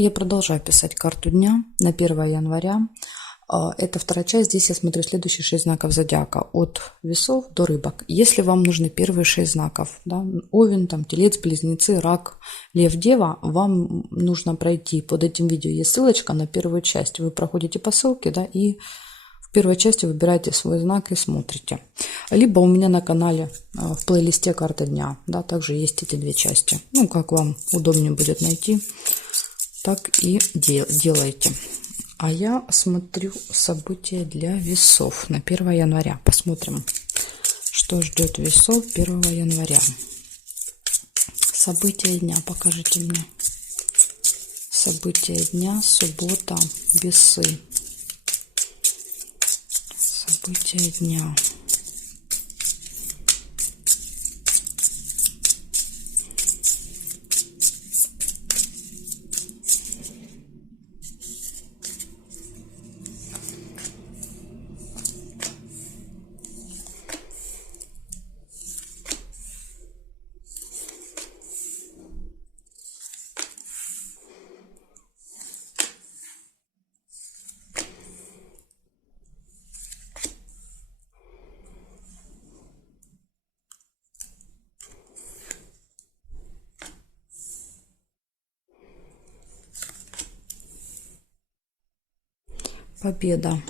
Я продолжаю писать карту дня на 1 января. Это вторая часть. Здесь я смотрю следующие 6 знаков зодиака. От весов до рыбок. Если вам нужны первые 6 знаков, да, Овен, там, Телец, Близнецы, Рак, Лев, Дева, вам нужно пройти. Под этим видео есть ссылочка на первую часть. Вы проходите по ссылке, да, и в первой части выбираете свой знак и смотрите. Либо у меня на канале в плейлисте «Карта дня», да, также есть эти две части. Ну, как вам удобнее будет найти, так и делайте. А я смотрю события для весов на 1 января. Посмотрим, что ждет весов 1 января. События дня покажите мне. События дня, суббота, весы. События дня. Победа.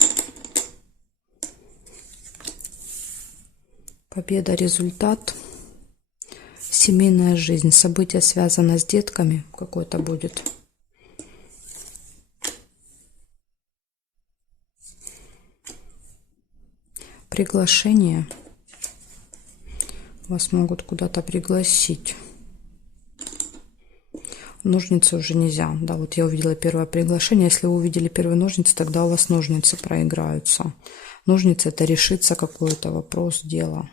Победа, результат. Семейная жизнь. Событие связано с детками. Какое-то будет. Приглашение. Вас могут куда-то пригласить. Ножницы уже нельзя. Да, вот я увидела первое приглашение. Если вы увидели первые ножницы, тогда у вас ножницы проиграются. Ножницы — это решится какой-то вопрос, дело.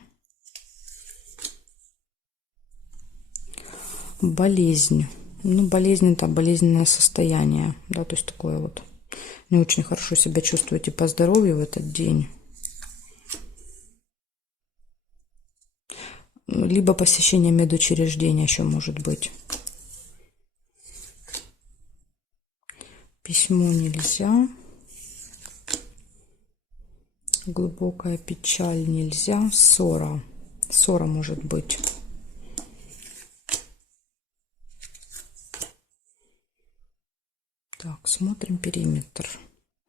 Болезнь. Ну, болезнь — это болезненное состояние. Да, то есть такое вот. Не очень хорошо себя чувствуете по здоровью в этот день. Либо посещение медучреждения еще может быть. Письмо нельзя. Глубокая печаль нельзя. Ссора. Ссора может быть. Так, смотрим периметр.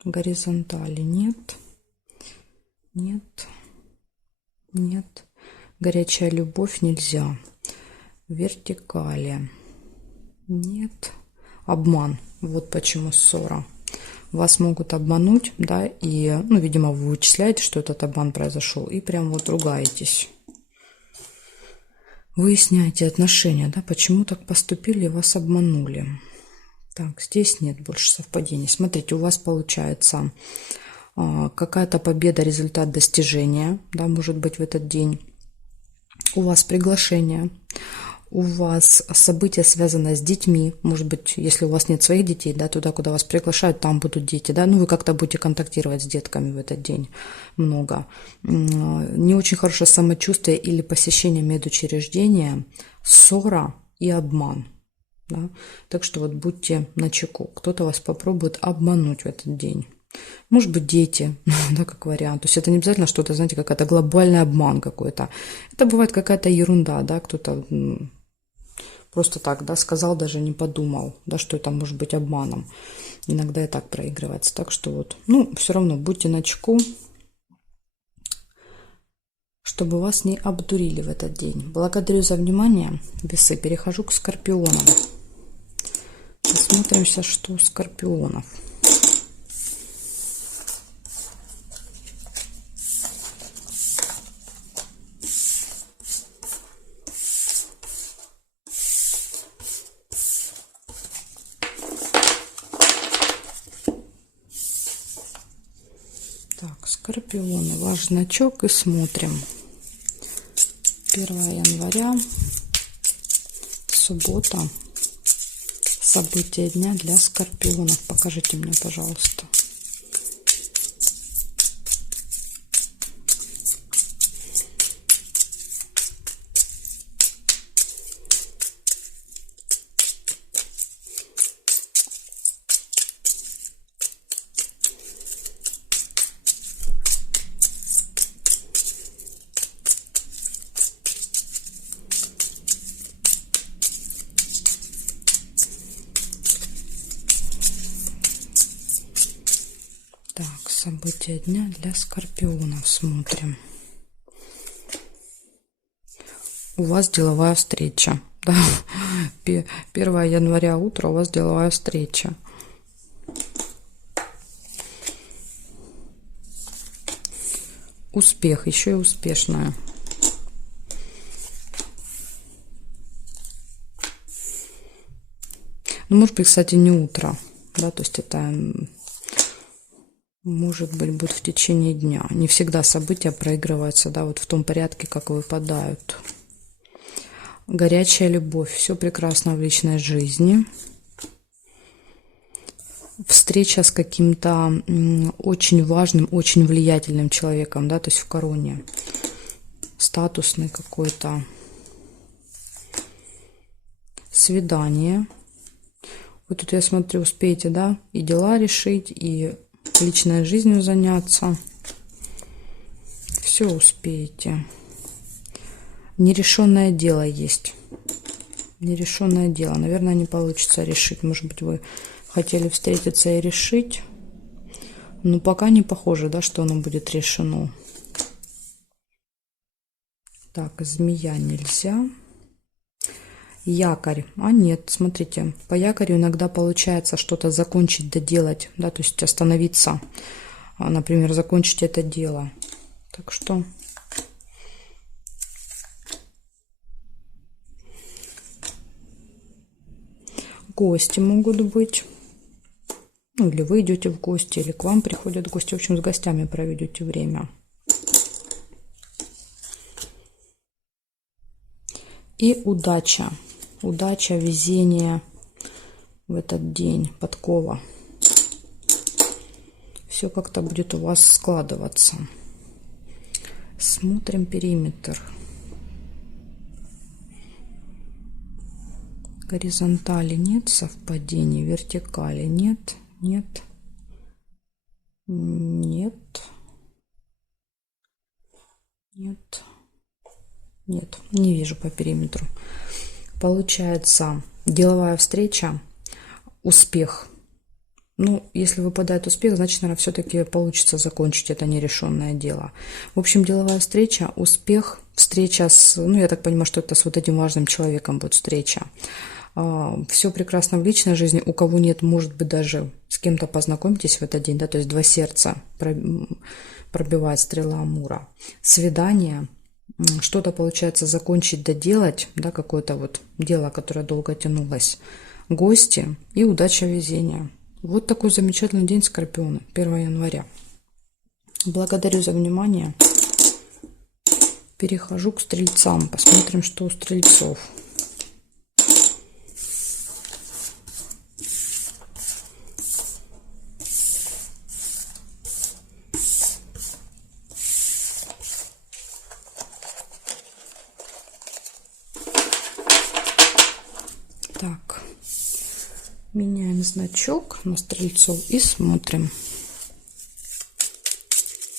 Горизонтали нет. Нет. Нет. Горячая любовь нельзя. Вертикали. Нет. Обман. Вот почему ссора. Вас могут обмануть, да, и, ну, видимо, вы вычисляете, что этот обман произошел, и прям вот ругаетесь. Выясняйте отношения, да, почему так поступили, вас обманули. Так, здесь нет больше совпадений. Смотрите, у вас получается какая-то победа, результат достижения, да, может быть в этот день. У вас приглашение. У вас событие связано с детьми. Может быть, если у вас нет своих детей, да, туда, куда вас приглашают, там будут дети, да, ну, вы как-то будете контактировать с детками в этот день много. Не очень хорошее самочувствие или посещение медучреждения, ссора и обман. Да? Так что вот будьте начеку. Кто-то вас попробует обмануть в этот день. Может быть, дети, да, как вариант. То есть это не обязательно что-то, знаете, какой-то глобальный обман какой-то. Это бывает какая-то ерунда, да, кто-то просто так, да, сказал, даже не подумал, да, что это может быть обманом. Иногда и так проигрывается. Так что вот, ну, все равно будьте начеку, чтобы вас не обдурили в этот день. Благодарю за внимание, весы. Перехожу к скорпионам. Посмотримся, что у скорпионов. Так, скорпионы, ваш значок, и смотрим. 1 января, суббота, события дня для скорпионов. Покажите мне, пожалуйста. Так, события дня для скорпионов смотрим. У вас деловая встреча. Да? 1 января утро у вас деловая встреча. Успех, еще и успешная. Ну, может быть, кстати, не утро. Да, то есть это может быть будет в течение дня. Не всегда события проигрываются, да, вот в том порядке, как выпадают. Горячая любовь. Все прекрасно в личной жизни. Встреча с каким-то очень важным, очень влиятельным человеком, да, то есть в короне. Статусный какой-то. Свидание. Вы тут, я смотрю, успеете, да, и дела решить, и личной жизнью заняться. Все успеете. Нерешенное дело есть. Нерешенное дело. Наверное, не получится решить. Может быть, вы хотели встретиться и решить. Но пока не похоже, да, что оно будет решено. Так, змея нельзя. Якорь. А нет, смотрите, по якорю иногда получается что-то закончить, доделать, да, то есть остановиться, например, закончить это дело. Так что гости могут быть. Ну, или вы идете в гости, или к вам приходят гости. В общем, с гостями проведете время. И удача. Удача, везение в этот день, подкова. Все как-то будет у вас складываться. Смотрим периметр. Горизонтали нет совпадений, вертикали нет, нет, нет, нет, нет, не вижу по периметру. Получается деловая встреча, успех. Ну, если выпадает успех, значит, наверное, все-таки получится закончить это нерешенное дело. В общем, деловая встреча, успех, встреча с, ну, я так понимаю, что это с вот этим важным человеком будет встреча. Все прекрасно в личной жизни. У кого нет, может быть, даже с кем-то познакомитесь в этот день, да, то есть 2 сердца пробивает стрела Амура. Свидание. Что-то получается закончить, доделать, да, какое-то вот дело, которое долго тянулось. Гости и удача, везения. Вот такой замечательный день, Скорпионы, 1 января. Благодарю за внимание. Перехожу к Стрельцам. Посмотрим, что у Стрельцов. Так, меняем значок на Стрельцов и смотрим.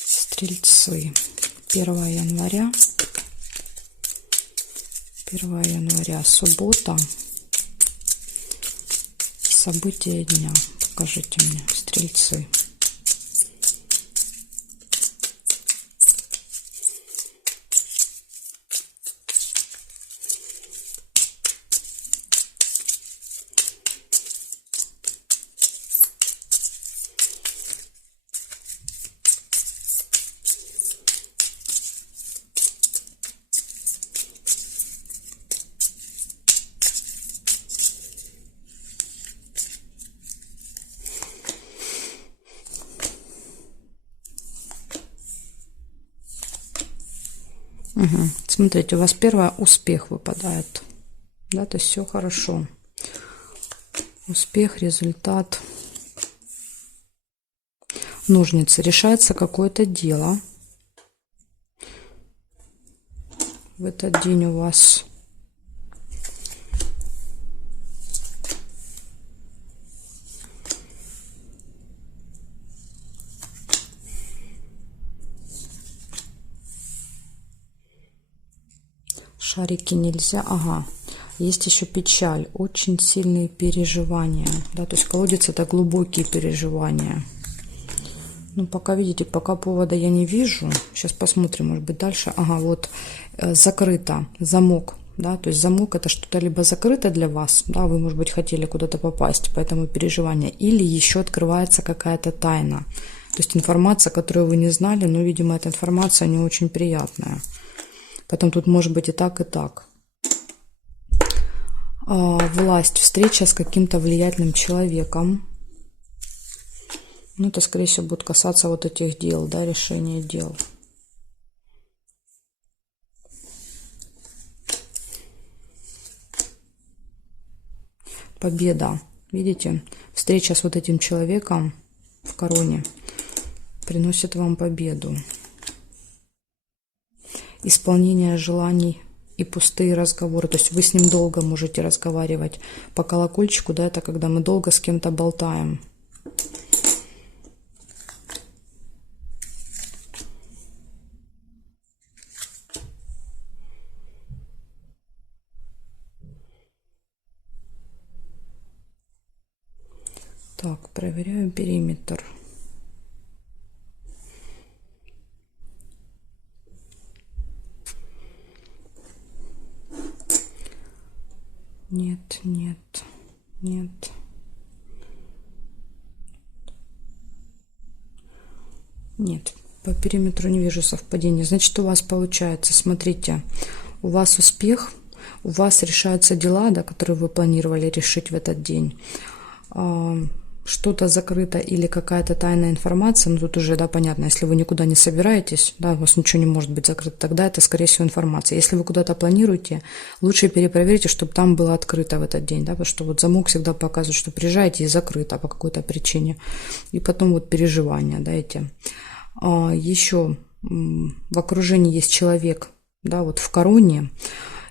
Стрельцы. 1 января. 1 января, суббота. События дня. Покажите мне, Стрельцы. Угу. Смотрите, у вас первое успех выпадает. Да, то есть все хорошо. Успех, результат. Ножницы. Решается какое-то дело. В этот день у вас шарики нельзя. Ага. Есть еще печаль. Очень сильные переживания. Да, то есть колодец — это глубокие переживания. Ну, пока, видите, пока повода я не вижу. Сейчас посмотрим, может быть, дальше. Ага, вот закрыто, замок, да, то есть замок это что-то либо закрыто для вас, да, вы, может быть, хотели куда-то попасть, поэтому переживания, или еще открывается какая-то тайна, то есть информация, которую вы не знали, но, видимо, эта информация не очень приятная. Поэтому тут может быть и так, и так. Власть, встреча с каким-то влиятельным человеком. Ну, это, скорее всего, будет касаться вот этих дел, да, решения дел. Победа. Видите? Встреча с вот этим человеком в короне приносит вам победу. Исполнение желаний и пустые разговоры. То есть вы с ним долго можете разговаривать. По колокольчику, да, это когда мы долго с кем-то болтаем. Так, проверяю периметр. Нет, нет, нет. Нет, по периметру не вижу совпадения. Значит, у вас получается, смотрите, у вас успех, у вас решаются дела, да, которые вы планировали решить в этот день. Что-то закрыто или какая-то тайная информация, ну тут уже, да, понятно, если вы никуда не собираетесь, да, у вас ничего не может быть закрыто, тогда это, скорее всего, информация. Если вы куда-то планируете, лучше перепроверьте, чтобы там было открыто в этот день, да, потому что вот замок всегда показывает, что приезжаете и закрыто по какой-то причине. И потом вот переживания, да, эти. Еще в окружении есть человек, да, вот в короне.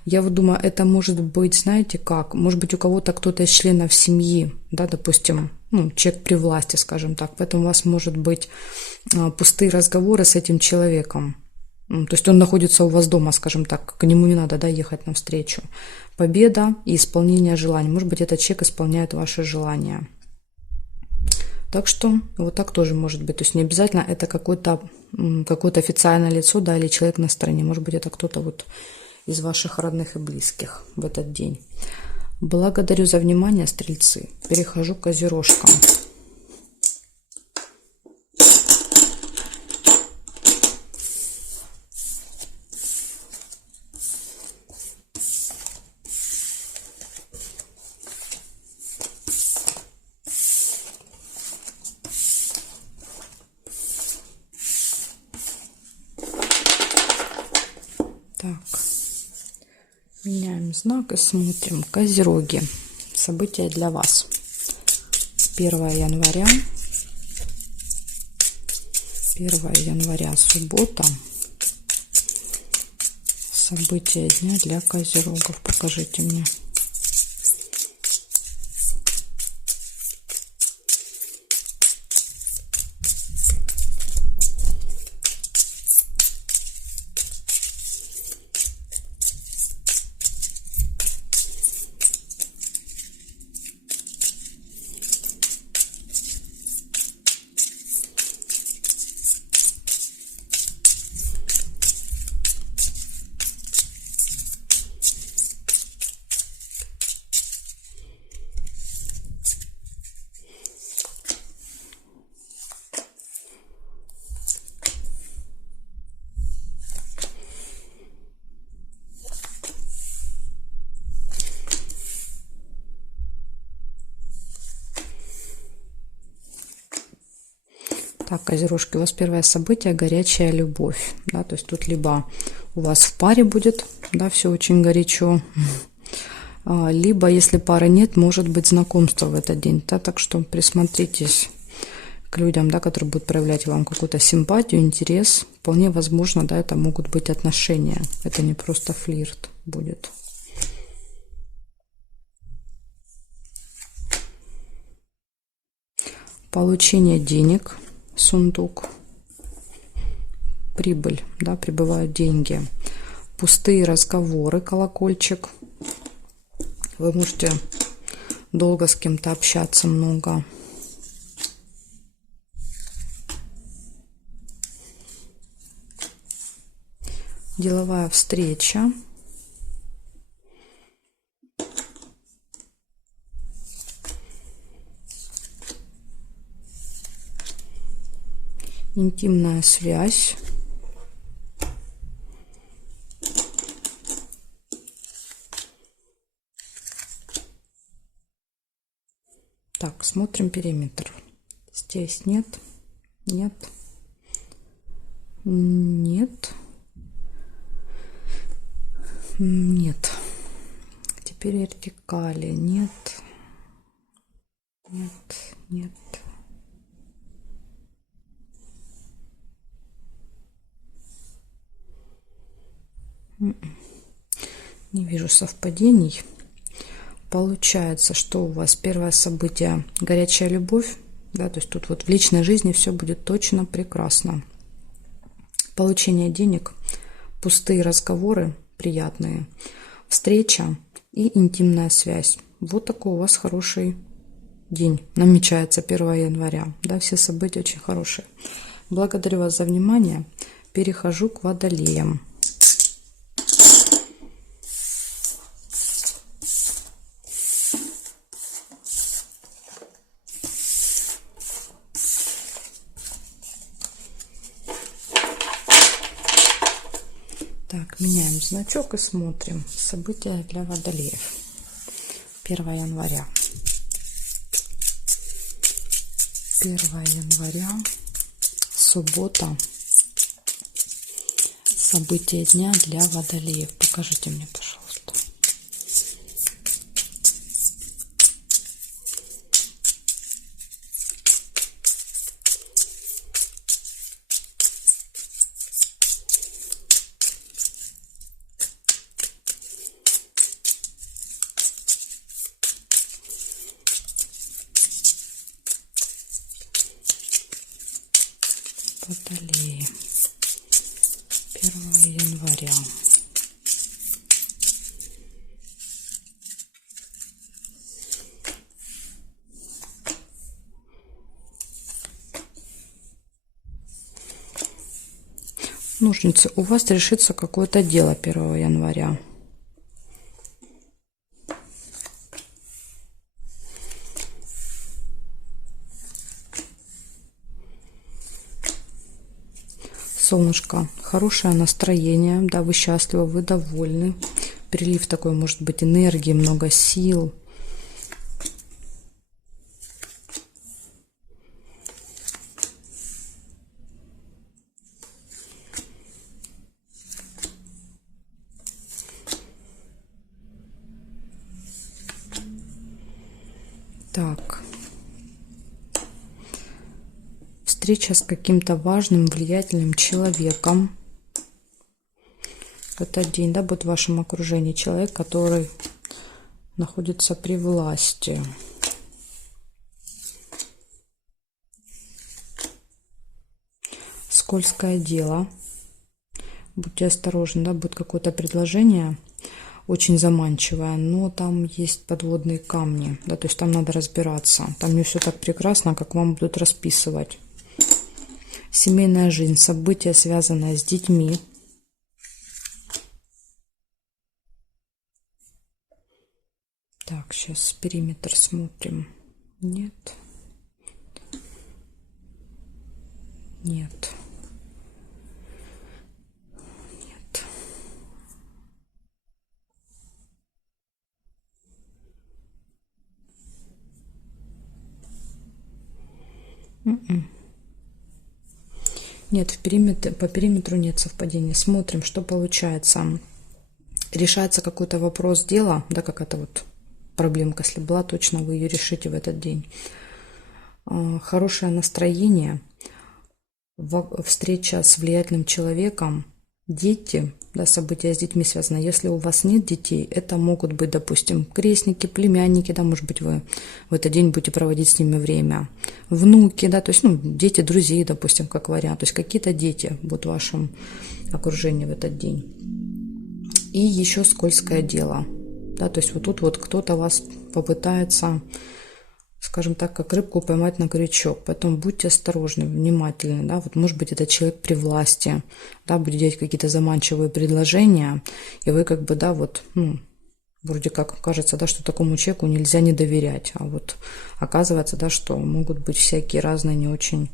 Я вот думаю, это может быть, знаете как, может быть у кого-то кто-то из членов семьи, да, допустим, ну, человек при власти, скажем так, поэтому у вас может быть пустые разговоры с этим человеком. То есть он находится у вас дома, скажем так, к нему не надо, да, ехать навстречу. Победа и исполнение желаний. Может быть, этот человек исполняет ваши желания. Так что вот так тоже может быть. То есть не обязательно это какое-то официальное лицо, да, или человек на стороне. Может быть, это кто-то вот из ваших родных и близких в этот день. Благодарю за внимание, стрельцы. Перехожу к козерожкам. Так. Меняем знак и смотрим. Козероги. События для вас. 1 января. 1 января, суббота. События дня для козерогов. Покажите мне. Так, козерожки, у вас первое событие — горячая любовь, да, то есть тут либо у вас в паре будет, да, все очень горячо, либо, если пары нет, может быть знакомство в этот день, да, так что присмотритесь к людям, да, которые будут проявлять вам какую-то симпатию, интерес, вполне возможно, да, это могут быть отношения, это не просто флирт будет. Получение денег. Сундук. Прибыль, да, прибывают деньги. Пустые разговоры, колокольчик. Вы можете долго с кем-то общаться, много. деловая встреча. Интимная связь. Так, смотрим периметр. Здесь нет, нет, нет, нет. Теперь вертикали. Нет, нет, нет. Не вижу совпадений. Получается, что у вас первое событие — горячая любовь, да, то есть тут вот в личной жизни все будет точно прекрасно. Получение денег, пустые разговоры приятные, встреча и интимная связь. Вот такой у вас хороший день намечается 1 января. Да, все события очень хорошие. Благодарю вас за внимание. Перехожу к водолеям. Так, меняем значок и смотрим события для водолеев. 1 января. 1 января, суббота. События дня для водолеев. Покажите мне, пожалуйста. Водолеи. 1 января. Ножницы. У вас решится какое-то дело 1 января. Солнышко, хорошее настроение, да, вы счастливы, вы довольны. Прилив такой, может быть, энергии, много сил. Так. Встреча с каким-то важным, влиятельным человеком. В этот день, да, будет в вашем окружении человек, который находится при власти. Скользкое дело. Будьте осторожны, да, будет какое-то предложение очень заманчивое, но там есть подводные камни, да, то есть там надо разбираться. Там не все так прекрасно, как вам будут расписывать. Семейная жизнь, события, связанные с детьми. Так, сейчас периметр смотрим. Нет. Нет. Нет. Нет, по периметру нет совпадения. Смотрим, что получается. Решается какой-то вопрос дела, да, какая-то вот проблемка, если была, точно вы ее решите в этот день. Хорошее настроение, встреча с влиятельным человеком, дети, да, события с детьми связаны. Если у вас нет детей, это могут быть, допустим, крестники, племянники, да, может быть, вы в этот день будете проводить с ними время, внуки, да, то есть, ну, дети друзей, допустим, как вариант, то есть какие-то дети будут в вашем окружении в этот день. И еще скользкое дело, да, то есть вот тут вот кто-то вас попытается, скажем так, как рыбку поймать на крючок. Поэтому будьте осторожны, внимательны, да, вот может быть это человек при власти, да, будет делать какие-то заманчивые предложения, и вы как бы, да, вот, ну, вроде как кажется, да, что такому человеку нельзя не доверять, а вот оказывается, да, что могут быть всякие разные не очень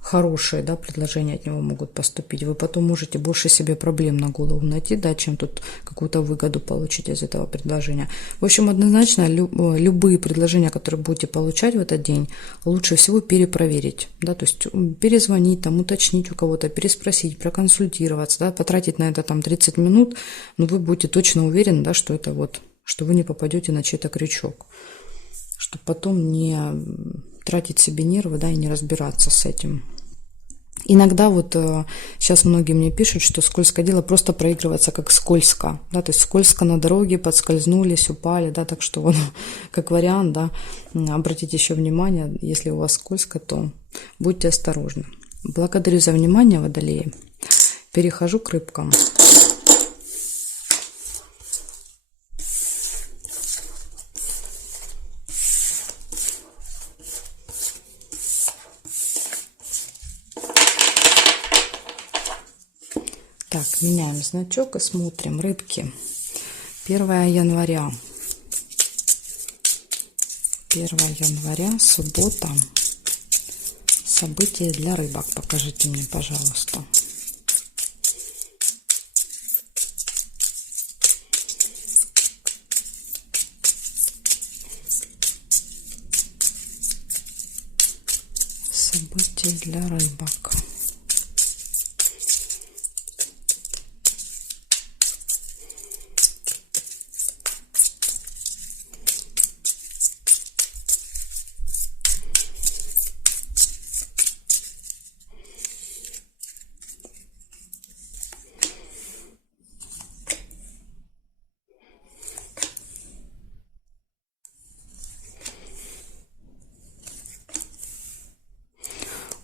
хорошие, да, предложения от него могут поступить. Вы потом можете больше себе проблем на голову найти, да, чем тут какую-то выгоду получить из этого предложения. В общем, однозначно любые предложения, которые будете получать в этот день, лучше всего перепроверить, да, то есть перезвонить, там, уточнить у кого-то, переспросить, проконсультироваться, да, потратить на это там 30 минут, но вы будете точно уверены, да, что это вот, что вы не попадете на чей-то крючок, чтобы потом не тратить себе нервы, да, и не разбираться с этим. Иногда вот сейчас многие мне пишут, что скользкое дело просто проигрывается как скользко, да, то есть скользко на дороге, подскользнулись, упали, да, так что вот как вариант, да, обратите еще внимание, если у вас скользко, то будьте осторожны. Благодарю за внимание, водолеи. Перехожу к рыбкам. Так, меняем значок и смотрим. Рыбки. 1 января. 1 января, суббота. События для рыбок. Покажите мне, пожалуйста. События для рыбок.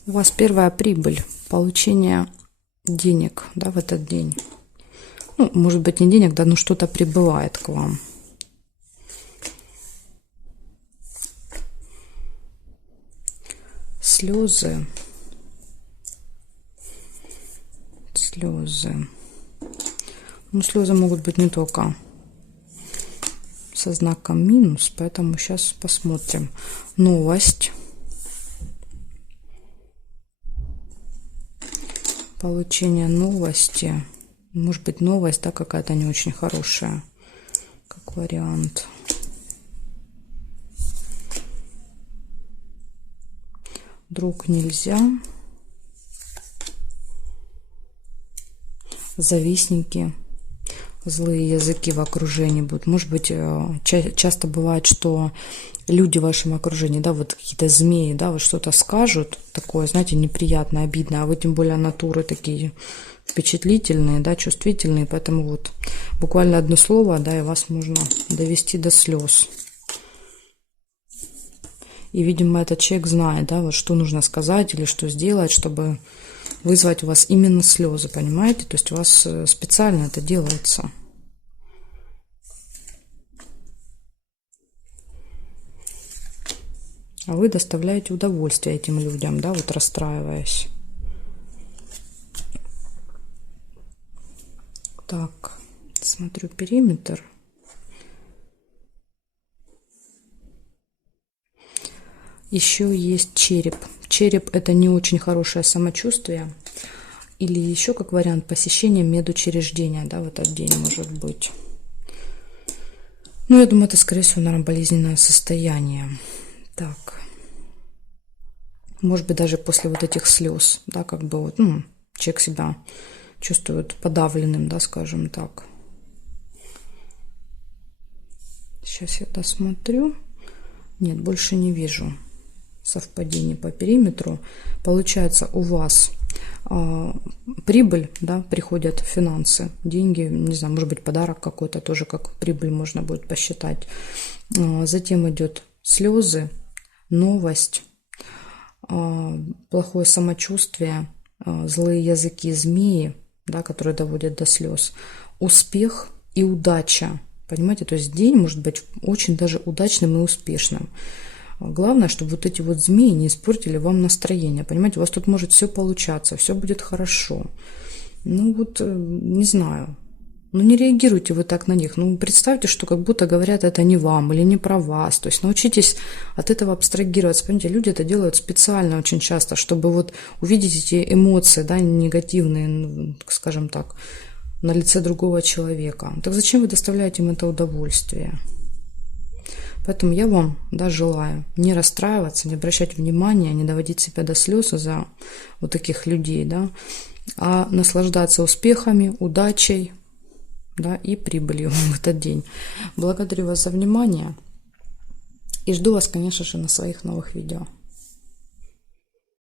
У вас первая прибыль, получение денег, да, в этот день. Ну, может быть, не денег, да, но что-то прибывает к вам. Слезы. Слезы. Ну, слезы могут быть не только со знаком минус, поэтому сейчас посмотрим. Новость. Получение новости. Может быть, новость, да, какая-то не очень хорошая, как вариант. Друг нельзя. Завистники. Злые языки в окружении будут. Может быть, часто бывает, что люди в вашем окружении, да, вот какие-то змеи, да, вот что-то скажут, такое, знаете, неприятное, обидное, а вы тем более натуры такие впечатлительные, да, чувствительные, поэтому вот буквально одно слово, да, и вас можно довести до слез. И, видимо, этот человек знает, да, вот что нужно сказать или что сделать, чтобы вызвать у вас именно слезы, понимаете? То есть у вас специально это делается. А вы доставляете удовольствие этим людям, да, вот расстраиваясь. Так, смотрю периметр. Еще есть череп. Череп – это не очень хорошее самочувствие. Или еще как вариант посещения медучреждения, да, в этот день может быть. Ну, я думаю, это, скорее всего, наверное, болезненное состояние. Так. Может быть, даже после вот этих слез, да, как бы вот, ну, человек себя чувствует подавленным, да, скажем так. Сейчас я досмотрю. Нет, больше не вижу совпадений по периметру. Получается, у вас прибыль, да, приходят финансы, деньги, не знаю, может быть, подарок какой-то, тоже как прибыль можно будет посчитать. Затем идет слезы, новость, плохое самочувствие, злые языки, змеи, да, которые доводят до слез, успех и удача. Понимаете, то есть день может быть очень даже удачным и успешным. Главное, чтобы вот эти вот змеи не испортили вам настроение. Понимаете, у вас тут может все получаться, все будет хорошо. Ну вот, не знаю. Ну не реагируйте вы так на них. Ну представьте, что как будто говорят это не вам или не про вас. То есть научитесь от этого абстрагироваться. Понимаете, люди это делают специально очень часто, чтобы вот увидеть эти эмоции, да, негативные, скажем так, на лице другого человека. Так зачем вы доставляете им это удовольствие? Поэтому я вам, да, желаю не расстраиваться, не обращать внимания, не доводить себя до слез из-за вот таких людей, да, а наслаждаться успехами, удачей, да, и прибылью в этот день. Благодарю вас за внимание и жду вас, конечно же, на своих новых видео.